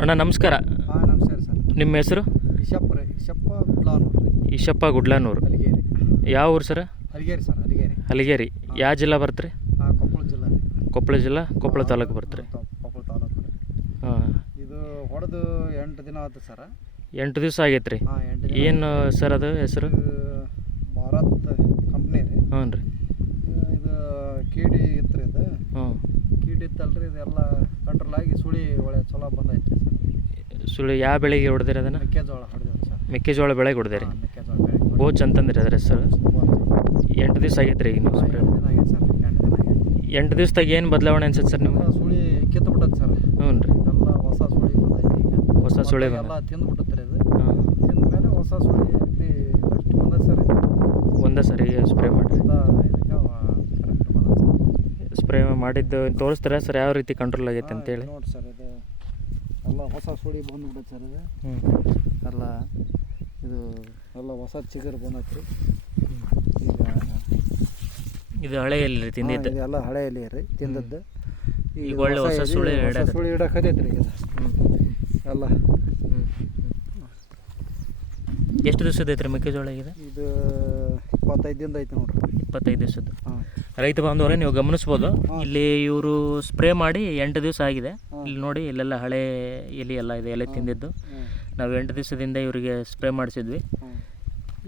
ಅಣ್ಣ ನಮಸ್ಕಾರ. ಹಾಂ ನಮಸ್ಕಾರ ಸರ್. ನಿಮ್ಮ ಹೆಸರು? ಇಶಪ್ಪ ರೀ ಇಶಪ್ಪ ಪ್ಲಾನ್ ನೋಡ್ರಿ ಈಶಪ್ಪ ಗುಡ್ಲಾನೂರು. ಹಲಿಗೇರಿ. ಯಾವ ಊರು ಸರ್? ಹಲಿಗೇರಿ ಸರ್ ಹಲಿಗೇರಿ. ಹಲಿಗೇರಿ. ಯಾವ ಜಿಲ್ಲಾ ಬರ್ತ್ರಿ? ಹಾಂ ಕೊಪ್ಪಳ ಜಿಲ್ಲೆ ರೀ. ಕೊಪ್ಪಳ ಜಿಲ್ಲಾ ಕೊಪ್ಪಳ ತಾಲೂಕು ಬರ್ತ್ರಿ. ಕೊಪ್ಪಳ ತಾಲೂಕು ರೀ. ಹಾಂ. ಇದು ಹೊಡೆದು ಎಂಟು ದಿನ ಆಯ್ತು ಸರ್. ಎಂಟು ದಿವಸ ಆಗೈತ್ರಿ. ರೀ ಹಾಂ ಎಂಟು ದಿನ ಏನು ಸರ್ ಅದು ಹೆಸರು? ಇದು ಭಾರತ್ ಕಂಪ್ನಿ ರೀ. ಹ್ಞೂ ರೀ ಇದು- ಇದು ಕೀಡಿ ಇತ್ತು ರೀ ಇದು ಇತ್ತಲ್ರಿ ಇದೆಲ್ಲ ಕಂಟ್ರೋಲ್ ಆಗಿ ಸುಳಿ ಒಳ್ಳೆ ಚಲೋ ಬಂದೈತೆ ಸರ್. ಸುಳಿ ಯಾವ ಬೆಳೆಗೆ ಹೊಡೆದಿರಿ ಅದನ್ನು? ಮೆಕ್ಕೆಜೋಳ ಹೊಡೆದಿವಿ ಸರ್. ಮೆಕ್ಕೆಜೋಳ ಬೆಳೆಗೆ ಹೊಡೆದಿರಿ. ಮೆಕ್ಕೆಜೋಳ ಬೆಳೆ ಬೋಚ್ ಅಂತಂದ್ರಿ ಅದ್ರ ಸರ್? ಎಂಟು ದಿವಸ ಆಗೈತೆ ರೀ ಈಗ ನೀವು ಸ್ಪ್ರೇ? ಸರ್ ಎಂಟು ದಿವಸದಾಗ ಏನು ಬದಲಾವಣೆ ಅನ್ಸುತ್ತೆ ಸರ್ ನಿಮ್ಗೆ? ಸುಳಿ ಕಿತ್ತು ಬಿಟ್ಟದ ಸರ್. ಹ್ಞೂ ರೀ. ಎಲ್ಲ ಹೊಸ ಸುಳಿ ಬಂದೈತಿ ಈಗ. ಹೊಸ ಸುಳಿ ಬಂದ ಎಲ್ಲ ತಿಂದು ಬಿಟ್ಟತ್ರಿ ಇದು ಹಾಂ. ತಿಂದ ಮೇಲೆ ಹೊಸ ಸುಳಿ ಅಗ್ದಿ ಅಷ್ಟು ಸರ್. ಇದು. ಒಂದೇ ಸರಿ ಸ್ಪ್ರೇ ಮಾಡಿರಿ ಎಲ್ಲ ಇದಕ್ಕೆ ಕರೆಕ್ಟ್ ಬಂದ ಸ್ಪ್ರೇ ಮಾಡಿದ್ದು ತೋರಿಸ್ತಾರೆ ಸರ್? ಯಾವ ರೀತಿ ಕಂಟ್ರೋಲ್ ಆಗೈತೆ ಅಂತೇಳಿ ನೋಡಿ ಸರ್ ಇದು ಎಲ್ಲ ಹೊಸ ಸುಳಿ ಬಂದ್ಬಿಟ್ಟೈತೆ ಸರ್ ಇದು. ಹ್ಞೂ ಎಲ್ಲ ಇದು ಎಲ್ಲ ಹೊಸ ಚಿಗುರು ರೀ ಈಗ ಇದು ಹಳೆಯಲ್ಲಿ ರೀ ತಿಂದಿದ್ದು? ಎಲ್ಲ ಹಳೆ ಎಲೆ ರೀ ತಿಂದದ್ದು. ಈಗ ಒಳ್ಳೆ ಹೊಸ ಎಲೆ, ಸುಳಿ ಹೊಸ ರೀ ಸುಳಿ ಈಗ. ಎಲ್ಲ. ಹ್ಞೂ ಎಷ್ಟು ದಿವಸದ ಐತ್ರಿ ಮೆಕ್ಕೆಜೋಳ ಇದೆ ಇದು ಇಪ್ಪತ್ತೈದು ದಿನದ ಐತೆ ನೋಡ್ರಿ. ಇಪ್ಪತ್ತೈದು ದಿವಸದ್ದು. ಹಾಂ. ರೈತ ಬಾಂಧವರ ನೀವು ಗಮನಿಸ್ಬೋದು. ಇಲ್ಲಿ ಇವರು ಸ್ಪ್ರೇ ಮಾಡಿ ಎಂಟು ದಿವಸ ಆಗಿದೆ. ಇಲ್ಲಿ ನೋಡಿ ಇಲ್ಲೆಲ್ಲ ಹಳೆ ಎಲೆ ಎಲ್ಲ ಇದೆ ಎಲೆ ತಿಂದಿದ್ದು. ನಾವು ಎಂಟು ದಿವಸದಿಂದ ಇವರಿಗೆ ಸ್ಪ್ರೇ ಮಾಡಿಸಿದ್ವಿ.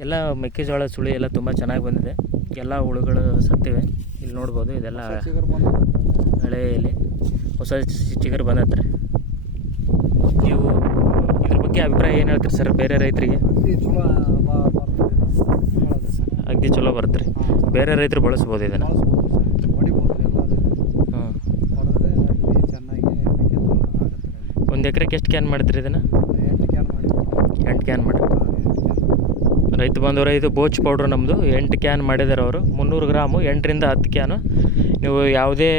ಎಲ್ಲ ಮೆಕ್ಕೆಜೋಳ ಸುಳಿ ಎಲ್ಲ ತುಂಬ ಚೆನ್ನಾಗಿ ಬಂದಿದೆ. ಎಲ್ಲ ಹುಳುಗಳು ಸತ್ತಿವೆ. ಇಲ್ಲಿ ನೋಡ್ಬೋದು ಇದೆಲ್ಲ ಹಳೆ ಎಲೆ. ಹೊಸ ಚಿಗರು ಬಂದತ್ರ ಬಂದತ್ರಿ ನೀವು ಇದ್ರ ಬಗ್ಗೆ ಅಭಿಪ್ರಾಯ ಏನು ಹೇಳ್ತೀರಿ ಸರ್ ಬೇರೆ ರೈತರಿಗೆ ಅಗ್ದಿ ಚಲೋ ಬ- ಬರ್ತದೆ ಇದು. ಹೇಳೋದು ಚಲೋ ಬರುತ್ತೆ ರೀ ಬೇರೆ ರೈತರು ಬಳಸ್ಬೋದು ಇದನ್ನು. ಒಂದು ಎಕರೆಗೆ ಎಷ್ಟು ಕ್ಯಾನ್ ಮಾಡ್ತೀರಿ ಇದನ್ನು? ಎಂಟು ಕ್ಯಾನ್ ಮಾಡಿ ರೈತ ಬಂದವರು ಇದು ಬೋಚ್ ಪೌಡ್ರ್ ನಮ್ಮದು ಎಂಟು ಕ್ಯಾನ್ ಮಾಡಿದ್ದಾರೆ ಅವರು. ಮುನ್ನೂರು ಗ್ರಾಮು ಎಂಟರಿಂದ ಹತ್ತು ಕ್ಯಾನು ನೀವು ಯಾವುದೇ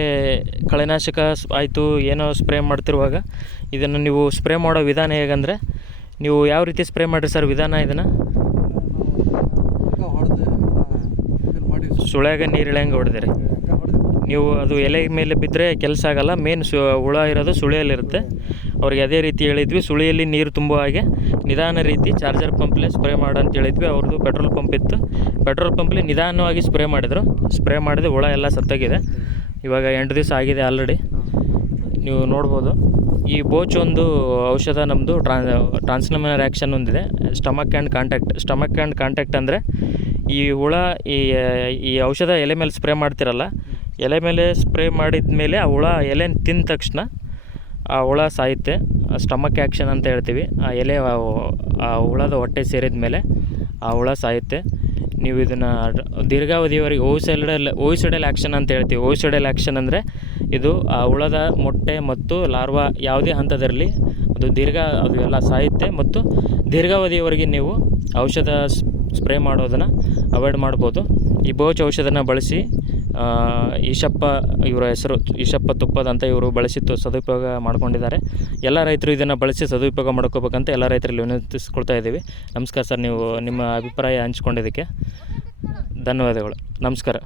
ಕಳೆನಾಶಕ ಆಯಿತು ಏನೋ ಸ್ಪ್ರೇ ಮಾಡ್ತಿರುವಾಗ ಇದನ್ನು ನೀವು ಸ್ಪ್ರೇ ಮಾಡೋ ವಿಧಾನ ಹೇಗಂದರೆ ನೀವು ಯಾವ ರೀತಿ ಸ್ಪ್ರೇ ಮಾಡಿರಿ ಸರ್ ವಿಧಾನ ಇದನ್ನು ನಾವು ಹೊಡೆದು ಇದನ್ನ ಮಾಡಿ ಸುಳ್ಯಾಗ ನೀರು ಇಳಿಯಂಗೆ ಹೊಡೆದಿರಿ. ನೀವು ಅದು ಎಲೆ ಮೇಲೆ ಬಿದ್ದರೆ ಕೆಲಸ ಆಗಲ್ಲ ಮೇನ್ ಸು ಹುಳ ಇರೋದು ಸುಳಿಯಲ್ಲಿರುತ್ತೆ. ಅವ್ರಿಗೆ ಅದೇ ರೀತಿ ಹೇಳಿದ್ವಿ ಸುಳಿಯಲ್ಲಿ ನೀರು ತುಂಬುವ ಹಾಗೆ. ನಿಧಾನ ರೀತಿ ಚಾರ್ಜರ್ ಪಂಪ್ಲೆ ಸ್ಪ್ರೇ ಮಾಡು ಅಂತ ಹೇಳಿದ್ವಿ ಅವ್ರದ್ದು ಪೆಟ್ರೋಲ್ ಪಂಪ್ ಇತ್ತು. ಪೆಟ್ರೋಲ್ ಪಂಪ್ಲಿ ನಿಧಾನವಾಗಿ ಸ್ಪ್ರೇ ಮಾಡಿದರು. ಸ್ಪ್ರೇ ಮಾಡಿದ್ರೆ ಹುಳ ಎಲ್ಲ ಸತ್ತಾಗಿದೆ. ಇವಾಗ ಎಂಟು ದಿವಸ ಆಗಿದೆ ಆಲ್ರೆಡಿ ನೀವು ನೋಡ್ಬೋದು. ಈ ಬೋಚ್ ಒಂದು ಔಷಧ ನಮ್ಮದು ಟ್ರಾನ್ ಟ್ರಾನ್ಸ್ನಮರ್ ಆ್ಯಕ್ಷನ್ ಒಂದಿದೆ. Stomach and contact stomach and contact ಅಂದರೆ ಈ ಹುಳ, ಈ ಈ ಔಷಧ ಎಲೆ ಮೇಲೆ ಸ್ಪ್ರೇ ಮಾಡ್ತಿರಲ್ಲ, ಎಲೆ ಮೇಲೆ ಸ್ಪ್ರೇ ಮಾಡಿದ ಮೇಲೆ ಆ ಹುಳ ಎಲೆ ತಿಂದ ತಕ್ಷಣ ಆ ಹುಳ ಸಾಯುತ್ತೆ. ಸ್ಟಮಕ್ ಆ್ಯಕ್ಷನ್ ಅಂತ ಹೇಳ್ತೀವಿ. ಆ ಎಲೆ, ಆ ಹುಳದ ಹೊಟ್ಟೆ ಸೇರಿದ ಮೇಲೆ ಆ ಹುಳ ಸಾಯುತ್ತೆ. ನೀವು ಇದನ್ನು ದೀರ್ಘಾವಧಿಯವರೆಗೆ ಓಯಿಸೈಡಲ್ ಓಯಿಸೈಡಲ್ ಆ್ಯಕ್ಷನ್ ಅಂತ ಹೇಳ್ತೀವಿ. ಓಯಿಸೈಡಲ್ ಆ್ಯಕ್ಷನ್ ಅಂದರೆ ಇದು, ಆ ಹುಳದ ಮೊಟ್ಟೆ ಮತ್ತು ಲಾರ್ವಾ ಯಾವುದೇ ಹಂತದಲ್ಲಿ ಅದು ದೀರ್ಘ, ಅದು ಎಲ್ಲ ಸಾಯುತ್ತೆ ಮತ್ತು ದೀರ್ಘಾವಧಿಯವರೆಗೆ ನೀವು ಔಷಧ ಸ್ಪ್ರೇ ಮಾಡೋದನ್ನು ಅವಾಯ್ಡ್ ಮಾಡ್ಬೋದು. ಈ ಬೋಚ್ ಔಷಧನ ಬಳಸಿ ಈಶಪ್ಪ ಇವರ ಹೆಸರು ಈಶಪ್ಪ ತುಪ್ಪದ ಅಂತ ಇವರು ಬಳಸಿ ಸದುಪಯೋಗ ಮಾಡ್ಕೊಂಡಿದ್ದಾರೆ. ಎಲ್ಲ ರೈತರು ಇದನ್ನು ಬಳಸಿ ಸದುಪಯೋಗ ಮಾಡ್ಕೋಬೇಕಂತ ಎಲ್ಲ ರೈತರಲ್ಲಿ ವಿನಂತಿಸ್ಕೊಳ್ತಾ ಇದ್ದೀವಿ. ನಮಸ್ಕಾರ ಸರ್, ನೀವು ನಿಮ್ಮ ಅಭಿಪ್ರಾಯ ಹಂಚ್ಕೊಂಡಿದ್ದಕ್ಕೆ ಧನ್ಯವಾದಗಳು. ನಮಸ್ಕಾರ.